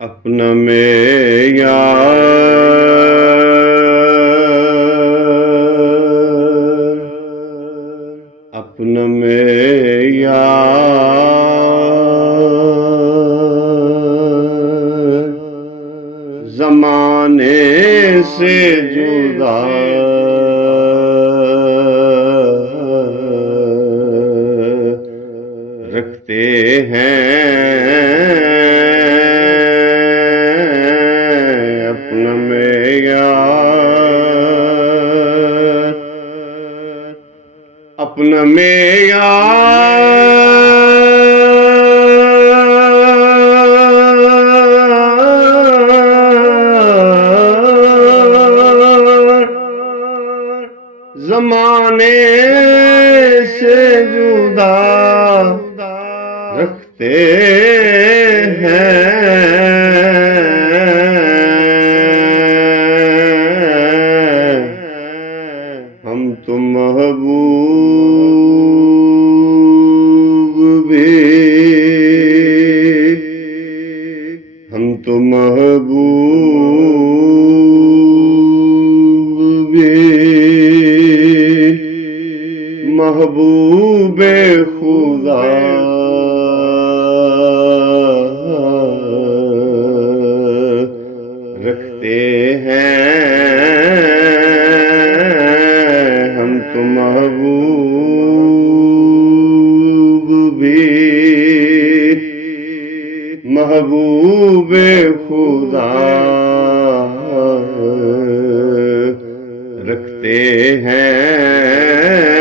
اپنا معیار اپنا معیار زمانے سے جدا رکھتے ہیں اپنا معیار اپنا معیار زمانے سے جدا رکھتے ہیں ہم تو محبوب بھی ہم تو محبوب بھی محبوب خدا رکھتے ہیں ہم تو محبوب بھی محبوب خدا رکھتے ہیں